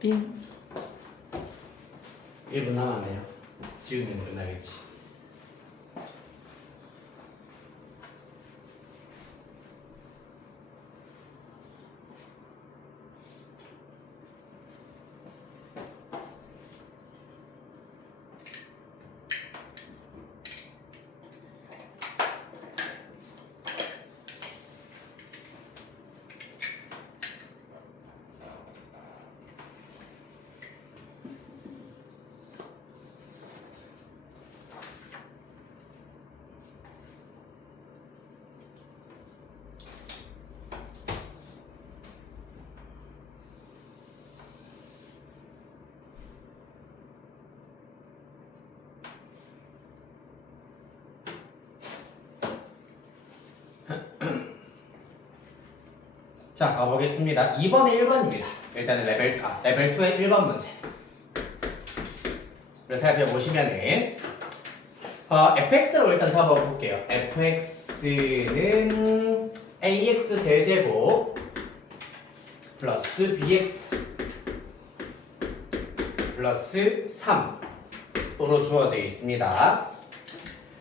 띵. 1분 남았네요. 지우면 끝나겠지. 자, 가보겠습니다. 2번에 1번입니다. 일단은 레벨 2의 1번 문제. 그래서 살펴보시면은 fx로 일단 잡아볼게요. fx는 ax 세제곱 플러스 bx 플러스 3으로 주어져 있습니다.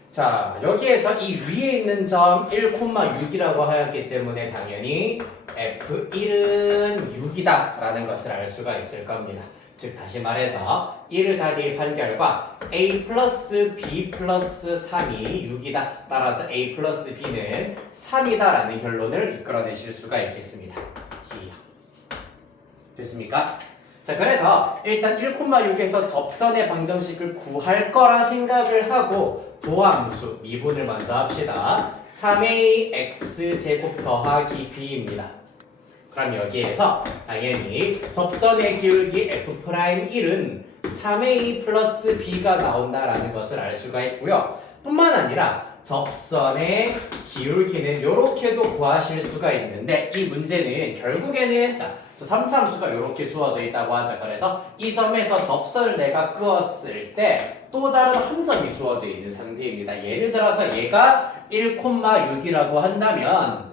자, 여기에서 이 위에 있는 점 1,6이라고 하였기 때문에 당연히 F1은 6이다 라는 것을 알 수가 있을 겁니다. 즉 다시 말해서 1을 다 대입한 결과 A 플러스 B 플러스 3이 6이다. 따라서 A 플러스 B는 3이다 라는 결론을 이끌어내실 수가 있겠습니다. 됐습니까? 자, 그래서 일단 1,6에서 접선의 방정식을 구할 거라 생각을 하고 도함수 미분을 먼저 합시다. 3ax 더하기 b입니다. 그럼 여기에서 당연히 접선의 기울기 f'1은 3a 플러스 b가 나온다라는 것을 알 수가 있고요. 뿐만 아니라 접선의 기울기는 이렇게도 구하실 수가 있는데 이 문제는 결국에는 저 3차 함수가 이렇게 주어져 있다고 하자. 그래서 이 점에서 접선을 내가 그었을 때 또 다른 한 점이 주어져 있는 상태입니다. 예를 들어서 얘가 1,6이라고 한다면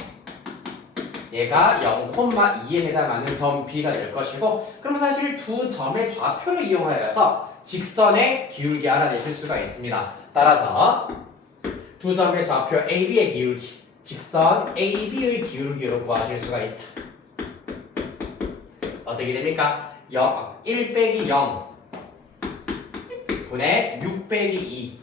얘가 0,2에 해당하는 점 B가 될 것이고, 그럼 사실 두 점의 좌표를 이용하여서 직선의 기울기 알아내실 수가 있습니다. 따라서 두 점의 좌표 AB의 기울기, 직선 AB의 기울기로 구하실 수가 있다. 어떻게 됩니까? 1 빼기 0 분의 6 빼기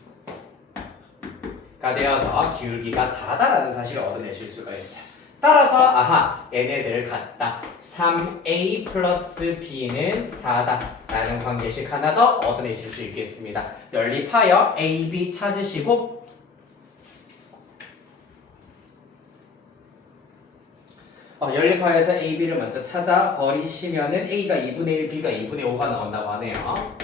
2가 되어서 기울기가 4다라는 사실을 얻어내실 수가 있어요. 따라서 아하, 얘네들 같다. 3a 플러스 b는 4다 라는 관계식 하나 더 얻어내실 수 있겠습니다. 연립하여 a, b 찾으시고 연립하여서 a, b를 먼저 찾아 버리시면은 a가 2분의 1, b가 2분의 5가 나온다고 하네요.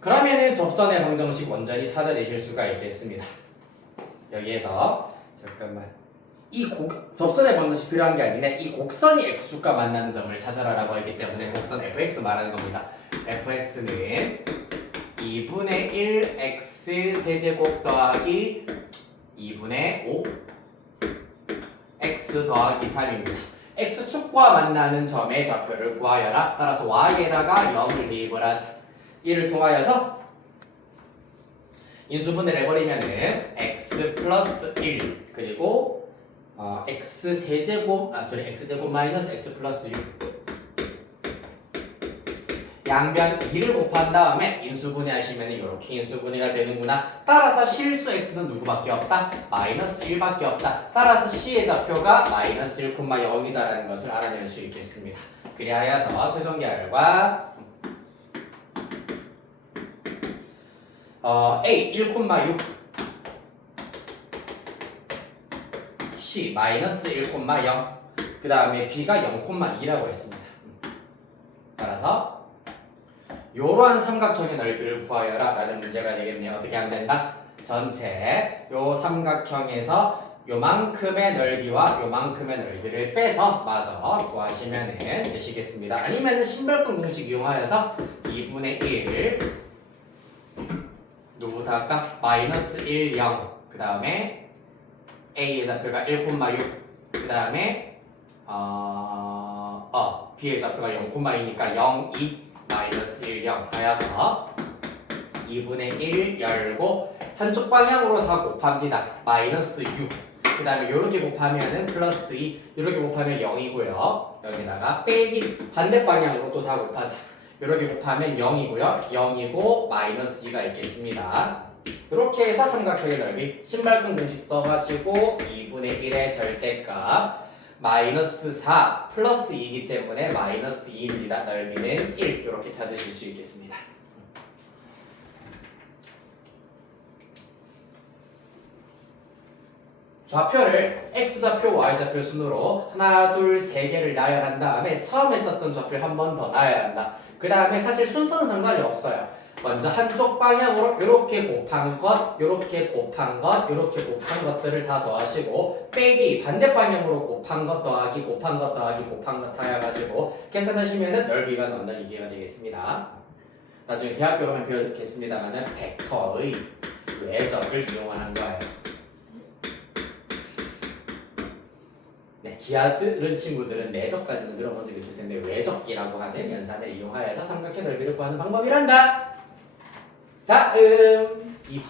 그러면은 접선의 방정식 완전히 찾아내실 수가 있겠습니다. 여기에서 잠깐만, 접선의 방정식 필요한 게 아니네. 이 곡선이 x축과 만나는 점을 찾아라라고 했기 때문에 곡선 fx 말하는 겁니다. fx는 2분의 1 x 세제곱 더하기 2분의 5 x 더하기 3입니다. x축과 만나는 점의 좌표를 구하여라. 따라서 y에다가 0을 대입을 하자. 이를 통하여서 인수분해를 해버리면은 x 플러스 1 그리고 x 세제곱 x제곱 마이너스 x 플러스 6 양변 2를 곱한 다음에 인수분해 하시면 이렇게 인수분해가 되는구나. 따라서 실수 x는 누구밖에 없다? 마이너스 1밖에 없다. 따라서 c의 좌표가 마이너스 1,0이다 라는 것을 알아낼 수 있겠습니다. 그리하여서 최종 결과 A 1,6 C 마이너스 1,0 그 다음에 B가 0,2라고 했습니다. 따라서 요러한 삼각형의 넓이를 구하여라 라는 문제가 되겠네요. 어떻게 하면 된다? 전체 요 삼각형에서 요만큼의 넓이와 요만큼의 넓이를 빼서 마저 구하시면 되시겠습니다. 아니면 신발끈 공식 이용하여서 2분의 1 누구부터 할까? 마이너스 1, 0 그 다음에 A의 좌표가 1,6 그 다음에 b의 좌표가 0,2니까 0, 2, 마이너스 1, 0 하여서 2분의 1 열고 한쪽 방향으로 다 곱합니다. 마이너스 6. 그 다음에 이렇게 곱하면은 플러스 2, 이렇게 곱하면 0이고요. 여기다가 빼기 반대 방향으로 또 다 곱하자. 이렇게 곱하면 0이고요. 0이고 마이너스 2가 있겠습니다. 이렇게 해서 삼각형의 넓이 신발끈 공식 써가지고 2분의 1의 절대값 마이너스 4 플러스 2이기 때문에 마이너스 2입니다. 넓이는 1 이렇게 찾으실 수 있겠습니다. 좌표를 x좌표, y좌표 순으로 하나, 둘, 세 개를 나열한 다음에 처음에 썼던 좌표를 한 번 더 나열한다. 그 다음에 사실 순서는 상관이 없어요. 먼저 한쪽 방향으로 이렇게 곱한 것, 이렇게 곱한 것, 이렇게 곱한 것들을 다 더하시고 빼기 반대 방향으로 곱한 것 더하기, 곱한 것 더하기, 곱한 것 하여가지고 계산하시면은 넓이가 나온다는 얘기가 되겠습니다. 나중에 대학교 가면 배우겠습니다만은 벡터의 외적을 이용하는 거예요. 네, 기하 들은 친구들은 내적까지는 들어본 적이 있을 텐데 외적이라고 하는 연산을 이용하여서 삼각형 넓이를 구하는 방법이란다. 다음 2번.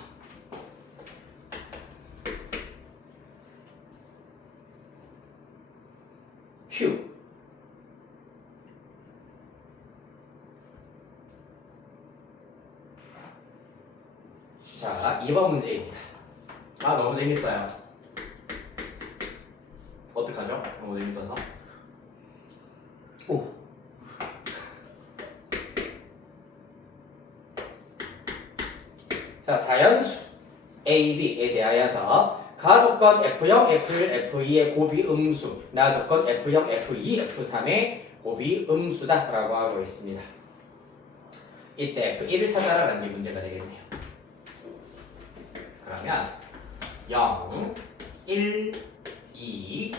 휴. 자, 2번 문제입니다. 아, 너무 재밌어요. 어떡하죠? 너무 재밌어서. 오. 자, 자연수 A, B에 대하여서 가조건 F0, F1, F2의 곱이 음수, 나조건 F0, F2, F3의 곱이 음수다 라고 하고 있습니다. 이때 F1을 찾아라라는 게 문제가 되겠네요. 그러면 0, 1, 2,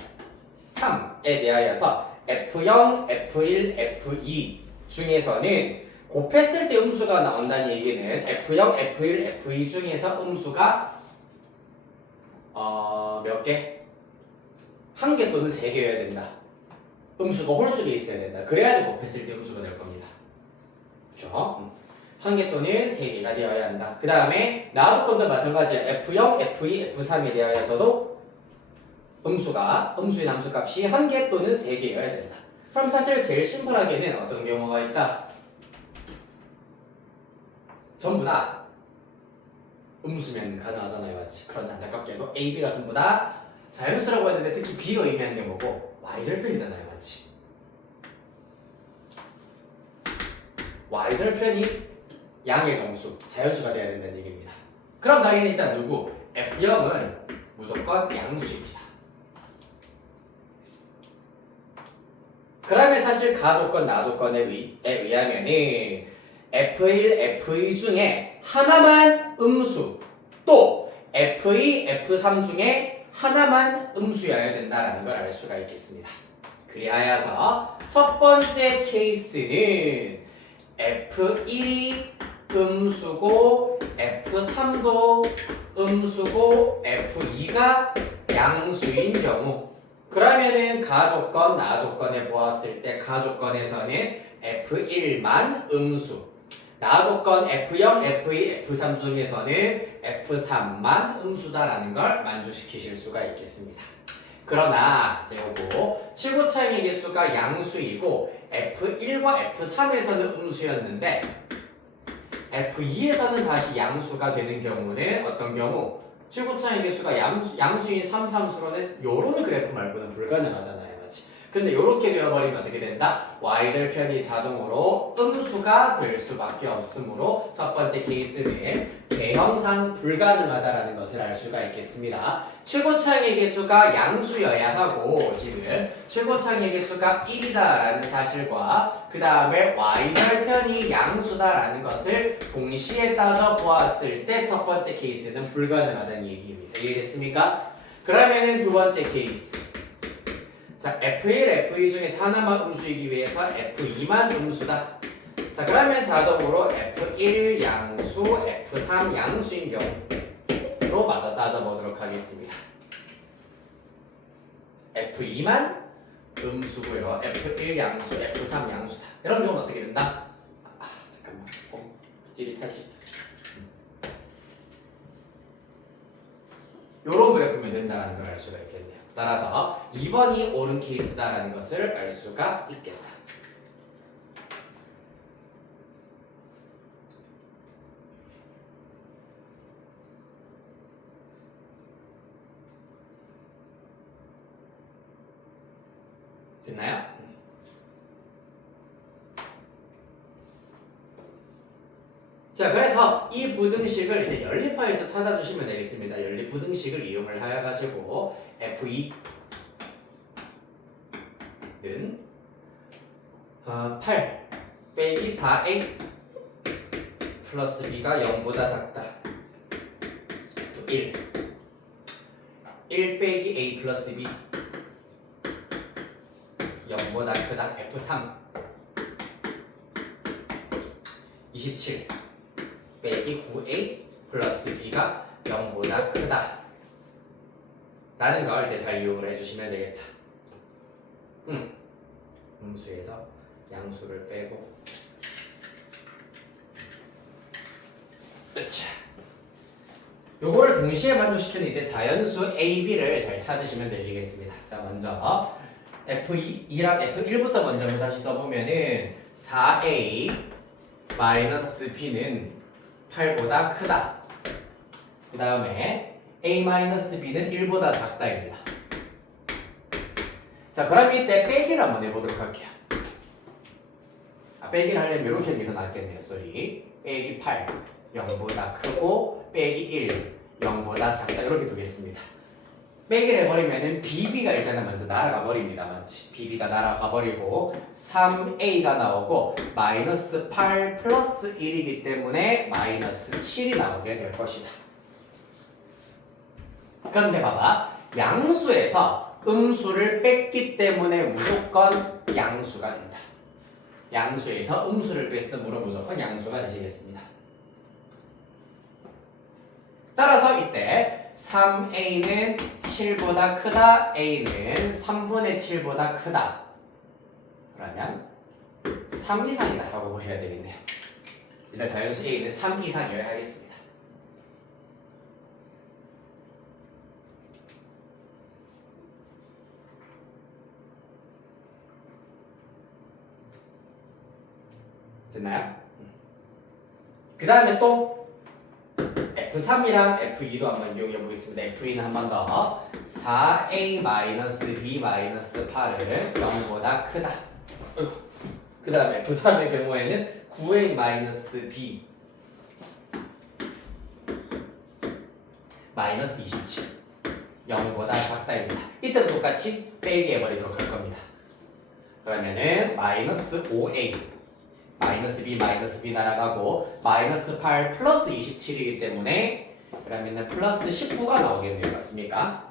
3에 대하여서 F0, F1, F2 중에서는 곱했을 때 음수가 나온다는 얘기는 F0, F1, F2 중에서 음수가 몇 개? 한 개 또는 세 개여야 된다. 음수가 홀수에 있어야 된다. 그래야지 곱했을 때 음수가 될 겁니다. 그렇죠? 한 개 또는 세 개가 되어야 한다. 그 다음에 나조건도 마찬가지야. F0, F2, F3에 대하여서도 음수의 남수값이 한 개 또는 세 개여야 된다. 그럼 사실 제일 심플하게는 어떤 경우가 있다? 전부 다 음수면 가능하잖아요, 맞지? 그런데 안타깝게도 A, B가 전부 다 자연수라고 했는데 특히 B가 의미하는 게 뭐고 Y절편이잖아요, 맞지? Y절편이 양의 정수, 자연수가 돼야 된다는 얘기입니다. 그럼 당연히 일단 누구? F0은 무조건 양수입니다. 그러면 사실 가조건, 나조건에 의하면은 F1, F2 중에 하나만 음수, 또 F2, F3 중에 하나만 음수여야 된다라는 걸 알 수가 있겠습니다. 그리하여서 첫 번째 케이스는 F1이 음수고 F3도 음수고 F2가 양수인 경우, 그러면은 가조건, 나조건에 보았을 때 가조건에서는 F1만 음수, 나조건 F0, F2, F3 중에서는 F3만 음수다라는 걸 만족시키실 수가 있겠습니다. 그러나 이제 요거 최고차항의 개수가 양수이고 F1과 F3에서는 음수였는데 F2에서는 다시 양수가 되는 경우는 어떤 경우? 최고차항의 개수가 양수인 3, 3수로는 요런 그래프 말고는 불가능하잖아요, 맞지? 근데 요렇게 되어버리면 어떻게 된다? Y절편이 자동으로 음수가 될 수밖에 없으므로 첫 번째 케이스는 대형상 불가능하다라는 것을 알 수가 있겠습니다. 최고차항의 개수가 양수여야 하고 지금 최고차항의 개수가 1이다라는 사실과 그 다음에 Y절편이 양수다라는 것을 동시에 따져 보았을 때 첫 번째 케이스는 불가능하다는 얘기입니다. 이해됐습니까? 그러면은 두 번째 케이스. 자, F1, F2 중에서 하나만 음수이기 위해서 F2만 음수다. 자, 그러면 자동으로 F1 양수, F3 양수인 경우로 맞아 따져보도록 하겠습니다. F2만 음수고요. F1 양수, F3 양수다. 이런 경우는 어떻게 된다? 잠깐만. 찌릿하지. 요런 그래프면 된다는 걸 알 수가 있겠네요. 따라서 2번이 옳은 케이스다라는 것을 알 수가 있겠다. 됐나요? 자, 그래서 이 부등식을 이제 연립화해서 찾아주시면 되겠습니다. 연립 부등식을 이용을 해가지고 F2는 8 빼기 4A 플러스 B가 0보다 작다. 1 빼기 A 플러스 B 0보다 크다. F3 27 빼기 9A 플러스 B가 0보다 크다 라는 걸 이제 잘 이용을 해주시면 되겠다. 음수에서 양수를 빼고 으차. 요거를 동시에 만족시키는 이제 자연수 A, B를 잘 찾으시면 되시겠습니다. 자, 먼저 F2랑 F1부터 먼저 다시 써보면은 4A 마이너스 B는 8보다 크다. 그 다음에 A 마이너스 B는 1보다 작다입니다. 자, 그럼 이때 빼기를 한번 해보도록 할게요. 빼기를 하려면 이렇게 하는 게 더 낫겠네요. 쏘리. 빼기 8 0보다 크고 빼기 1 0보다 작다. 이렇게 두겠습니다. 빼기를 해버리면은 BB가 일단은 먼저 날아가 버립니다. 맞지? BB가 날아가 버리고 3A가 나오고 마이너스 8 플러스 1이기 때문에 마이너스 7이 나오게 될 것이다. 그런데 봐봐. 양수에서 음수를 뺐기 때문에 무조건 양수가 된다. 양수에서 음수를 뺐으므로 무조건 양수가 되시겠습니다. 따라서 이때 3A는 7보다 크다, A는 3분의 7보다 크다. 그러면 3 이상이다 라고 보셔야 되겠네요. 일단 자연수 A는 3 이상이어야 하겠습니다. 됐나요? 그 다음에 또 F3이랑 F2도 한번 이용해 보겠습니다. F2는 한 번 더 4A-B-8을 0보다 크다. 그 다음에 F3의 경우에는 9A-B 마이너스 27 0보다 작다입니다. 이때도 똑같이 빼기 해버리도록 할 겁니다. 그러면은 마이너스 5A 마이너스 B 날아가고 마이너스 8 플러스 27이기 때문에 그러면은 플러스 19가 나오겠네요. 맞습니까?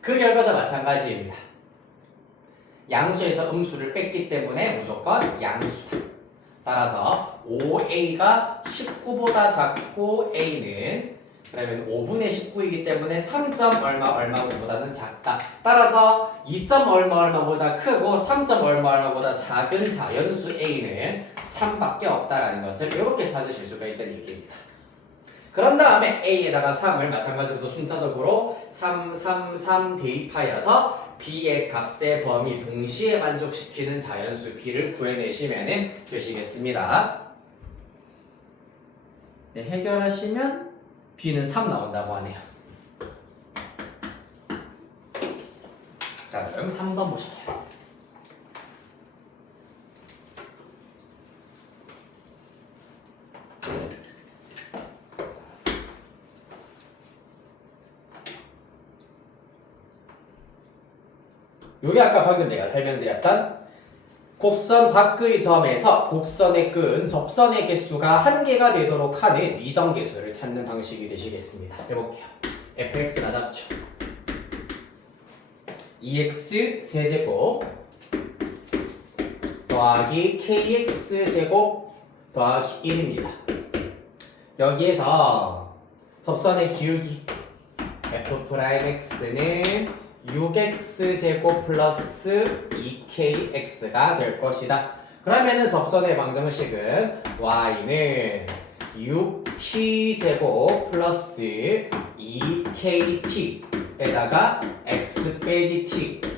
그 결과도 마찬가지입니다. 양수에서 음수를 뺐기 때문에 무조건 양수다. 따라서 5A가 19보다 작고 A는 그러면 5분의 19이기 때문에 3점 얼마보다는 작다. 따라서 2점 얼마보다 크고 3점 얼마보다 작은 자연수 A는 3밖에 없다라는 것을 이렇게 찾으실 수가 있다는 얘기입니다. 그런 다음에 A에다가 3을 마찬가지로 순차적으로 3, 3, 3 대입하여서 B의 값의 범위 동시에 만족시키는 자연수 B를 구해내시면 되시겠습니다. 네, 해결하시면 B는 3 나온다고 하네요. 자, 그럼 3번 보실게요. 요게 아까 방금 내가 설명드렸던 곡선 밖의 점에서 곡선의 끈, 접선의 개수가 1개가 되도록 하는 미정계수를 찾는 방식이 되시겠습니다. 해볼게요. fx나 잡죠. 2x 세제곱 더하기 kx 제곱 더하기 1입니다. 여기에서 접선의 기울기 f'x는 6x제곱 플러스 2kx가 될 것이다. 그러면은 접선의 방정식은 y는 6t제곱 플러스 2kt에다가 x 빼기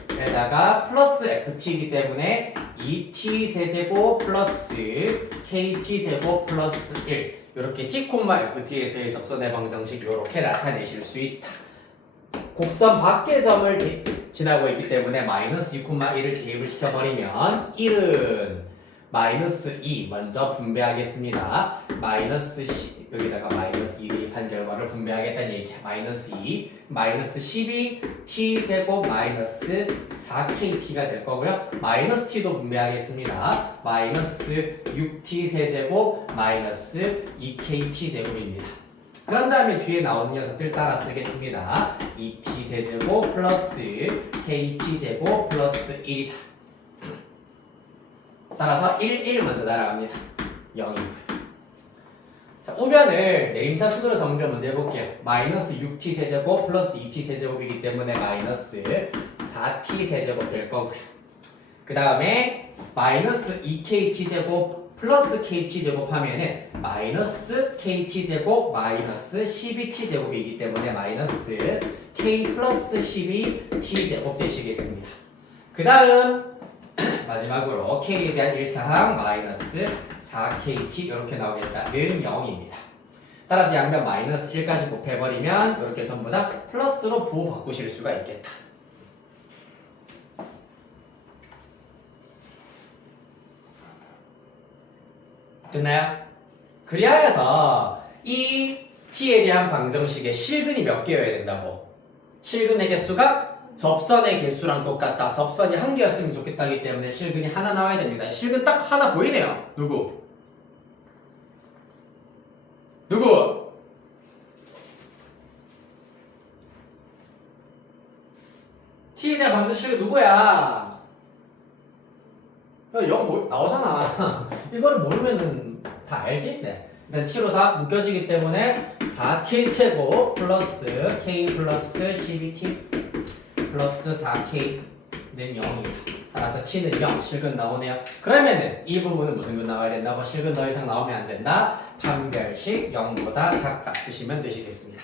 t에다가 플러스 ft이기 때문에 2t세제곱 플러스 kt제곱 플러스 1 이렇게 t, ft에서의 접선의 방정식 이렇게 나타내실 수 있다. 곡선 밖의 점을 지나고 있기 때문에 마이너스 2,1을 대입을 시켜버리면 1은 마이너스 2 먼저 분배하겠습니다. 마이너스 10 여기다가 마이너스 2 대입한 결과를 분배하겠다는 얘기야. 마이너스 2 마이너스 12 t제곱 마이너스 4kt가 될 거고요. 마이너스 t도 분배하겠습니다. 마이너스 6t 세제곱 마이너스 2kt 제곱입니다. 그런 다음에 뒤에 나오는 녀석들 따라 쓰겠습니다. 2t 세제곱 플러스 kt 제곱 플러스 1이다. 따라서 1, 1 먼저 날아갑니다. 0이고요. 자, 우변을 내림차 수도로 정리를 먼저 해볼게요. 마이너스 6t 세제곱 플러스 2t 세제곱이기 때문에 마이너스 4t 세제곱 될 거고요. 그 다음에 마이너스 2kt 제곱 플러스 kt 제곱 하면은 마이너스 kt 제곱 마이너스 12t 제곱이기 때문에 마이너스 k 플러스 12t 제곱 되시겠습니다. 그 다음 마지막으로 k에 대한 1차항 마이너스 4kt 이렇게 나오겠다는 0입니다. 따라서 양변 마이너스 1까지 곱해버리면 이렇게 전부 다 플러스로 부호 바꾸실 수가 있겠다. 됐나요? 그리하여 해서 이 t에 대한 방정식의 실근이 몇 개여야 된다고? 실근의 개수가 접선의 개수랑 똑같다. 접선이 한 개였으면 좋겠다기 때문에 실근이 하나 나와야 됩니다. 실근 딱 하나 보이네요. 누구? t에 대한 방정 실근 누구야? 0 나오잖아. 이걸 모르면은 다 알지? 네. 일단 t로 다 묶여지기 때문에 4k 제곱 플러스 k 플러스 12t 플러스 4k는 0이다. 따라서 t는 0, 실근 나오네요. 그러면은 이 부분은 무슨 근 나와야 된다고? 실근 더 이상 나오면 안 된다. 판별식 0보다 작다 쓰시면 되시겠습니다.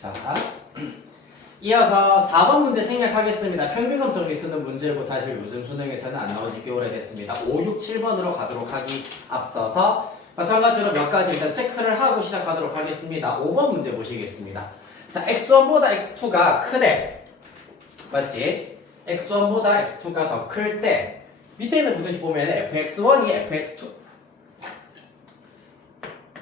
자, 이어서 4번 문제 생략하겠습니다. 평균검정에 쓰는 문제고 사실 요즘 수능에서는 안 나온 지 꽤 오래됐습니다. 5, 6, 7번으로 가도록 하기 앞서서 마찬가지로 몇 가지 일단 체크를 하고 시작하도록 하겠습니다. 5번 문제 보시겠습니다. 자, x1보다 x2가 크대. 맞지? x1보다 x2가 더 클 때 밑에 있는 부등식 보면 fx1이 fx2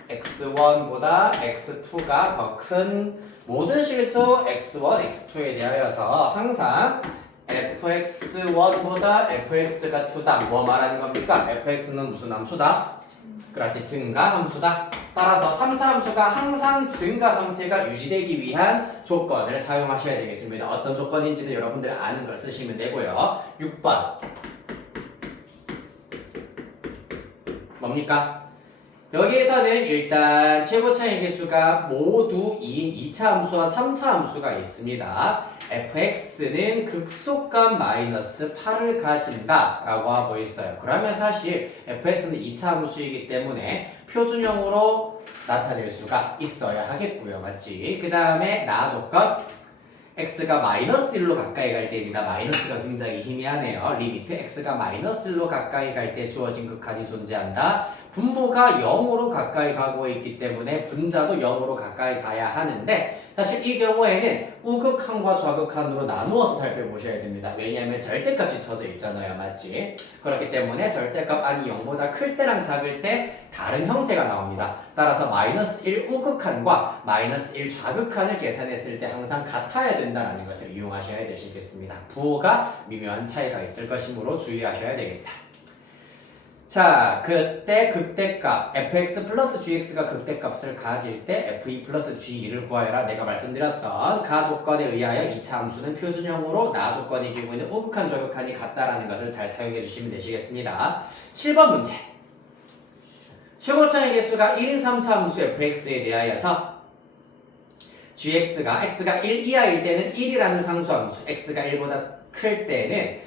x1보다 x2가 더 큰 모든 실수 x1, x2에 대하여서 항상 fx1보다 fx가 2다. 뭐 말하는 겁니까? fx는 무슨 함수다? 그렇지, 증가 함수다. 따라서 3차 함수가 항상 증가 상태가 유지되기 위한 조건을 사용하셔야 되겠습니다. 어떤 조건인지는 여러분들 아는 걸 쓰시면 되고요. 6번 뭡니까? 여기에서는 일단 최고 차이 개수가 모두 2인 2차 함수와 3차 함수가 있습니다. fx는 극속감 마이너스 8을 가진다 라고 하고 있어요. 그러면 사실 fx는 2차 함수이기 때문에 표준형으로 나타낼 수가 있어야 하겠고요. 맞지? 그 다음에 나 조건 x가 마이너스 1로 가까이 갈 때입니다. 마이너스가 굉장히 희미하네요. 리미트 x가 마이너스 1로 가까이 갈 때 주어진 극한이 존재한다. 분모가 0으로 가까이 가고 있기 때문에 분자도 0으로 가까이 가야 하는데 사실 이 경우에는 우극한과 좌극한으로 나누어서 살펴보셔야 됩니다. 왜냐하면 절대값이 쳐져 있잖아요. 맞지? 그렇기 때문에 절대값 안이 0보다 클 때랑 작을 때 다른 형태가 나옵니다. 따라서 마이너스 1 우극한과 마이너스 1 좌극한을 계산했을 때 항상 같아야 된다는 것을 이용하셔야 되시겠습니다. 부호가 미묘한 차이가 있을 것이므로 주의하셔야 되겠다. 자, 그때 극대값 fx 플러스 gx가 극대값을 가질 때 f2 플러스 g2를 구하여라. 내가 말씀드렸던 가 조건에 의하여 2차 함수는 표준형으로 나 조건의 경우에는 우극한 좌극한이 같다라는 것을 잘 사용해 주시면 되시겠습니다. 7번 문제. 최고 차이 개수가 1인 3차 함수 fx에 대하여서 gx가 x가 1 이하일 때는 1이라는 상수함수, x가 1보다 클 때는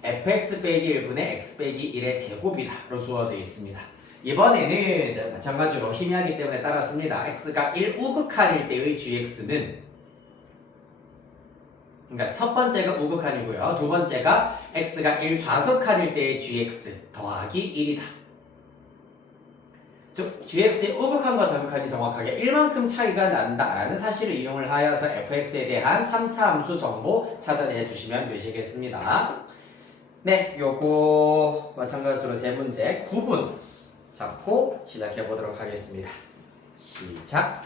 fx 빼기 1분의 x 빼기 1의 제곱이다 로 주어져 있습니다. 이번에는 마찬가지로 희미하기 때문에 따랐습니다. x가 1 우극한일 때의 gx는 그러니까 첫 번째가 우극한이고요. 두 번째가 x가 1 좌극한일 때의 gx 더하기 1이다. 즉 gx의 우극한과 좌극한이 정확하게 1만큼 차이가 난다라는 사실을 이용을 하여서 fx에 대한 3차 함수 정보 찾아내 주시면 되시겠습니다. 네, 요거 마찬가지로 세 문제 9분 잡고 시작해 보도록 하겠습니다. 시작!